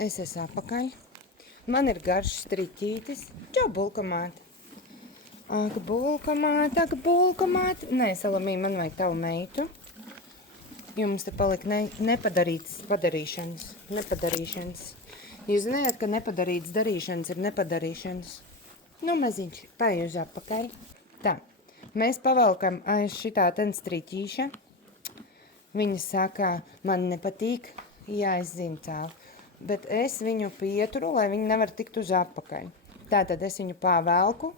Es esmu apakaļ. Man ir garš striķītis. Čau, bulkamāte. Ak, bulkamāte. Nē, Salamī, man vajag tavu meitu. Jums te palika nepadarītas nepadarīšanas. Jūs zināt, ka nepadarītas darīšanas ir nepadarīšanas. Nu, maziņš, paiet uz apakaļ. Tā, mēs pavelkam aiz šitā ten striķīša. Viņa saka, man nepatīk, jā, es zinu cēlu, bet es viņu pieturu, lai viņi nevar tikt uz apakaļ. Tātad es viņu pavelku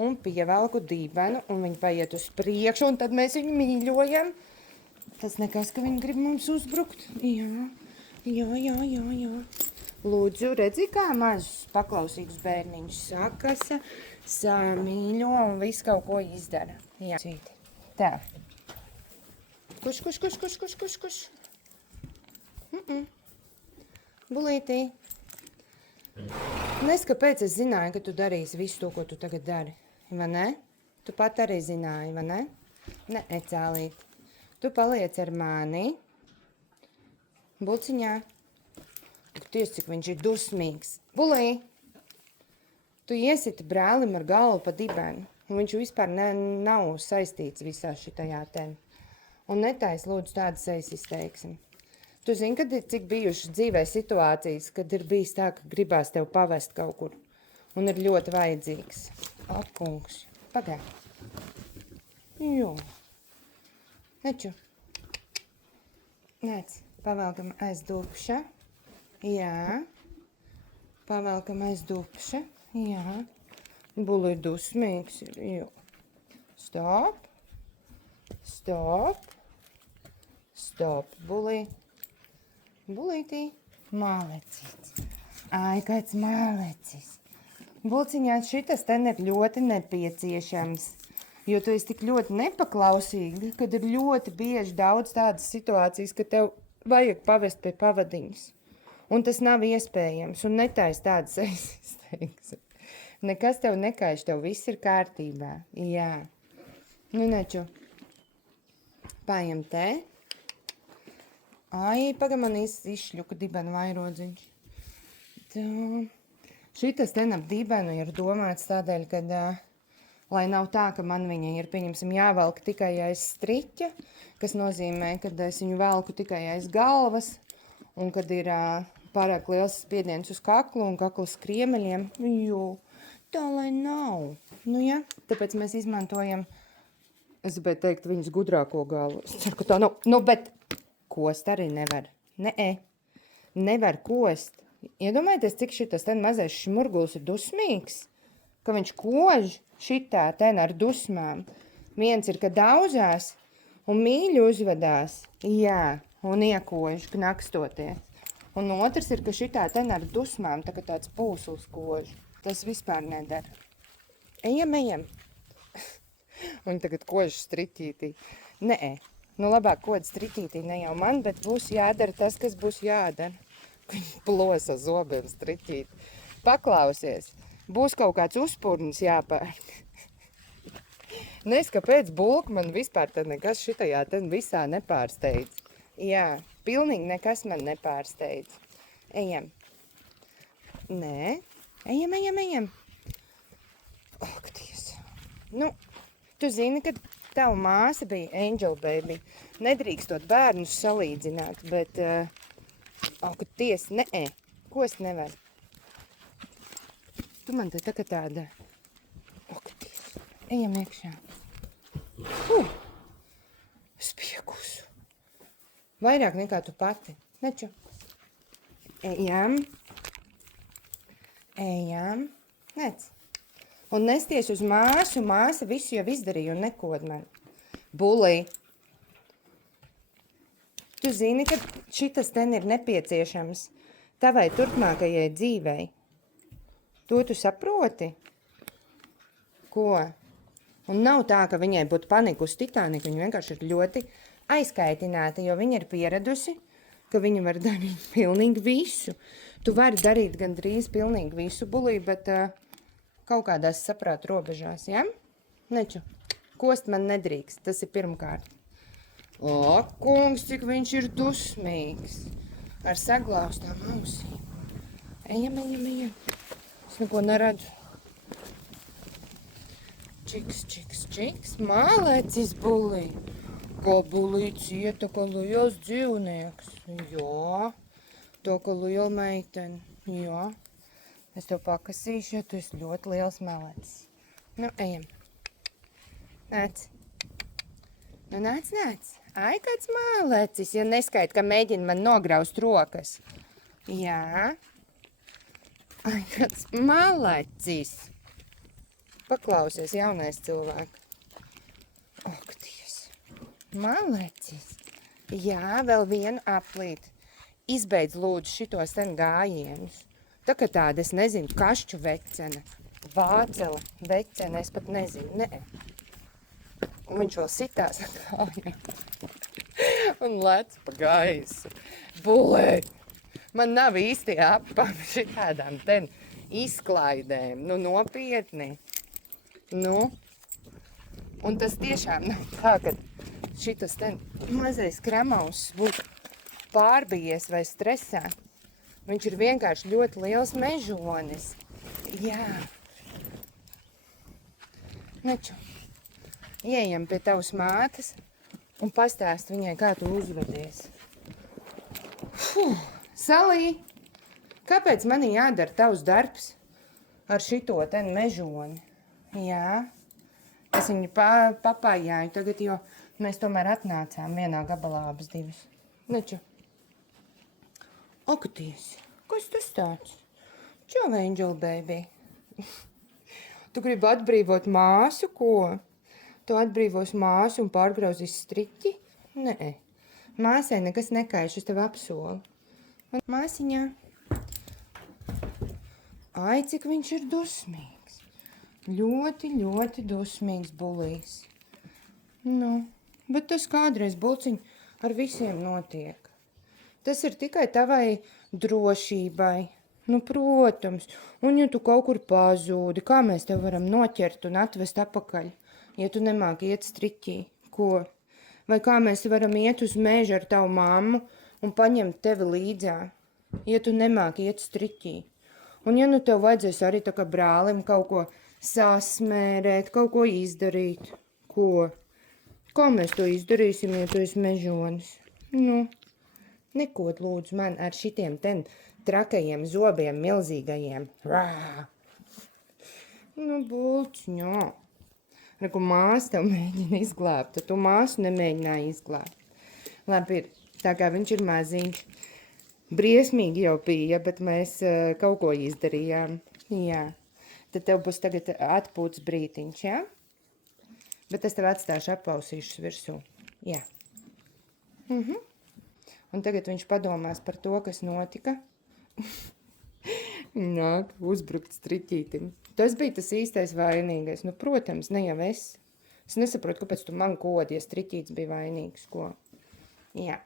un pievelku dībenu, un viņi paiet uz priekšu, un tad mēs viņu mīļojam. Tas nekas, ka viņi grib mums uzbrukt. Jā. Lūdzu, redzi, kā mazus paklausīgus bērniņus sakasa, samīļo un visu kaut ko izdara. Jā. Tā. Kuš. Bulītī. Nes, kāpēc es zināju, ka tu darīsi visu to, ko tu tagad dari, vai ne? Tu pat arī zināji, vai ne? Ne, Cēlīt. Tu paliec ar mani. Bulciņā. Ties, cik viņš ir dusmīgs. Bulī! Tu iesiti brēlim ar galvu pa dibenu, un viņš vispār nav saistīts visā šitajā ten. Un netais lūdzu tādu sejas izteiksim. Tu zini, kad ir cik bijušas dzīvē situācijas, kad ir bijis tā, ka gribās tev pavest kaut kur, un ir ļoti vajadzīgs. Kungs, pagā. Jo. Neču. Nēc, pavelkam aiz dupša. Jā. Pavelkam aiz dupša. Jā. Buli ir dusmīgs. Jo. Stop. Bulī. Bulītī. Mālecīts. Ai, kāds mālecis. Bulciņā, šitas ten ir ļoti nepieciešams, jo tu esi tik ļoti nepaklausīgi, kad ir ļoti bieži daudz tādas situācijas, ka tev vajag pavest pie pavadiņas. Un tas nav iespējams, un netais tādas izteiksim. Nekas tev nekaiš, tev viss ir kārtībā. Jā. Nu, neču. Pājam te. Ai, paga man izšļuka dibena vairodziņš. Tā. Šitas ten ap dibenu ir domāts tādēļ, kad, lai nav tā, ka man viņa ir, pieņemsim, jāvelk tikai aiz striķa, kas nozīmē, kad es viņu velku tikai aiz galvas, un kad ir pārāk liels spiediens uz kaklu un kaklas kriemeļiem, jo tā lai nav. Nu, ja, tāpēc mēs izmantojam, es gribēju teikt, viņas gudrāko galu. Es ceru, ka tā nav. Nu, bet kost arī nevar. Nevar kost. Iedomājieties, cik šitas ten mazais šmurguls ir dusmīgs, ka viņš kož šitā ten ar dusmām. Viens ir, ka daudzās un mīļi uzvedās, jā, un iekož, knakstoties. Un otrs ir, ka šitā ten ar dusmām, tā kā tāds pūsls kož. Tas vispār nedara. Ejam. Un tagad kož striķītī. Nē, nu labāk kod striķītī ne jau man, bet būs jādara tas, kas būs jādara. Viņa plosa zobiem striķīti. Paklausies, būs kaut kāds uzpurnis jāpērk. Nes, kāpēc bulka man vispār tad nekas šitajā ten visā nepārsteidz. Jā, pilnīgi nekas man nepārsteidz. Ejam. Nē, ejam. Ak, Dievs. Nu, tu zini, ka tava māsa bija Angel Baby. Nedrīkstot bērnus salīdzināt, bet... Ak, Dievs, nē, kost nevar. Tu man te tā kā tāda... Ak, Dievs. Ejam iekšā. Spiekusu. Vairāk nekā tu pati. Neču. Ejam. Nec. Un nesties uz māsu. Māsa visu jau izdarīja un nekod man. Bulī. Tu zini, ka šitas ten ir nepieciešams tavai turpmākajai dzīvei. To tu saproti? Ko? Un nav tā, ka viņai būtu paniku uz Titaniku. Viņa vienkārši ir ļoti aizkaitināta, jo viņa ir pieradusi, ka viņa var darīt pilnīgi visu. Tu vari darīt gandrīz pilnīgi visu, Bulī, bet kaut kādās saprāta robežās, ja? Neču, kost man nedrīkst, tas ir pirmkārt. O, kungs, cik viņš ir dusmīgs. Ar saglaustām ausīm. Ejam. Es neko neredzu. Čiks. Mālēcis bulī. Kā bulīts ieta, kā liels dzīvnieks. Jā. To, ka liela meitene. Jā. Es tev pakasīšu, jo tu esi ļoti liels mālēcis. Nu, ejam. Nāc. Nu, nāc. Ai, kāds mālēcis, ja neskait, ka mēģina man nograust rokas. Jā. Ai, kāds mālēcis. Paklausies, jaunais cilvēks. Ak, Dievs. Mālēcis. Jā, vēl vienu aplīt. Izbeidz lūdzu šitos ten gājienus. Tā kā tāda, es nezinu, kašķu vecene, vācela vecene, es pat nezinu, nē. Un viņš vēl sitās ar kājām. Un lec pa gaisu. Bulē! Man nav īsti apami šitādām ten izklaidēm. Nu, nopietni. Nu. Un tas tiešām nav tā, ka šitas ten mazais kremaus būtu pārbijies vai stresā. Viņš ir vienkārši ļoti liels mežonis. Jā. Neču. Ieejam pie tavas mātes un pastāst viņai, kā tu uzvedies. Salī, kāpēc man jādara tavs darbs ar šito ten mežoni? Jā. Es viņu papājāju tagad, jo mēs tomēr atnācām vienā gabalā abas divas. Neču. Akaties, kas tas tāds? Čo, Angel baby? Tu gribi atbrīvot māsu, ko? Tu atbrīvos māsu un pārgrauzīs striķi? Nē, māsai nekas nekaiš, es tev apsolu. Un māsiņā. Ai, cik viņš ir dusmīgs. Ļoti dusmīgs bulīs. Nu, bet tas kādreiz bulciņ ar visiem notiek. Tas ir tikai tavai drošībai. Nu, protams, un ja tu kaut kur pazūdi, kā mēs tev varam noķert un atvest apakaļ, ja tu nemāki iet striķī? Ko? Vai kā mēs varam iet uz mežu ar tavu mammu un paņemt tevi līdzā, ja tu nemāki iet striķī? Un ja nu tev vajadzēs arī tā kā brālim kaut ko sasmērēt, kaut ko izdarīt? Ko? Kā mēs to izdarīsim, ja tu esi mežonis? Nu, nekot lūdzu man ar šitiem ten trakajiem zobiem milzīgajiem. Rā! Nu, bulciņā. Reku māsa tev mēģina izglābt, tad tu māsu nemēģināji izglābt. Labi ir, tā kā viņš ir maziņš. Briesmīgi jau bija, bet mēs kaut ko izdarījām. Jā. Tad tev būs tagad atpūtas brītiņš, jā? Bet es tev atstāšu apausīšus virsū. Jā. Un tagad viņš padomās par to, kas notika. Nāk, uzbrukt striķītim. Tas bija tas īstais vainīgais. Nu, protams, ne jau es. Es nesaprotu, kāpēc tu man kodi, ja striķīts bija vainīgs, ko. Jā.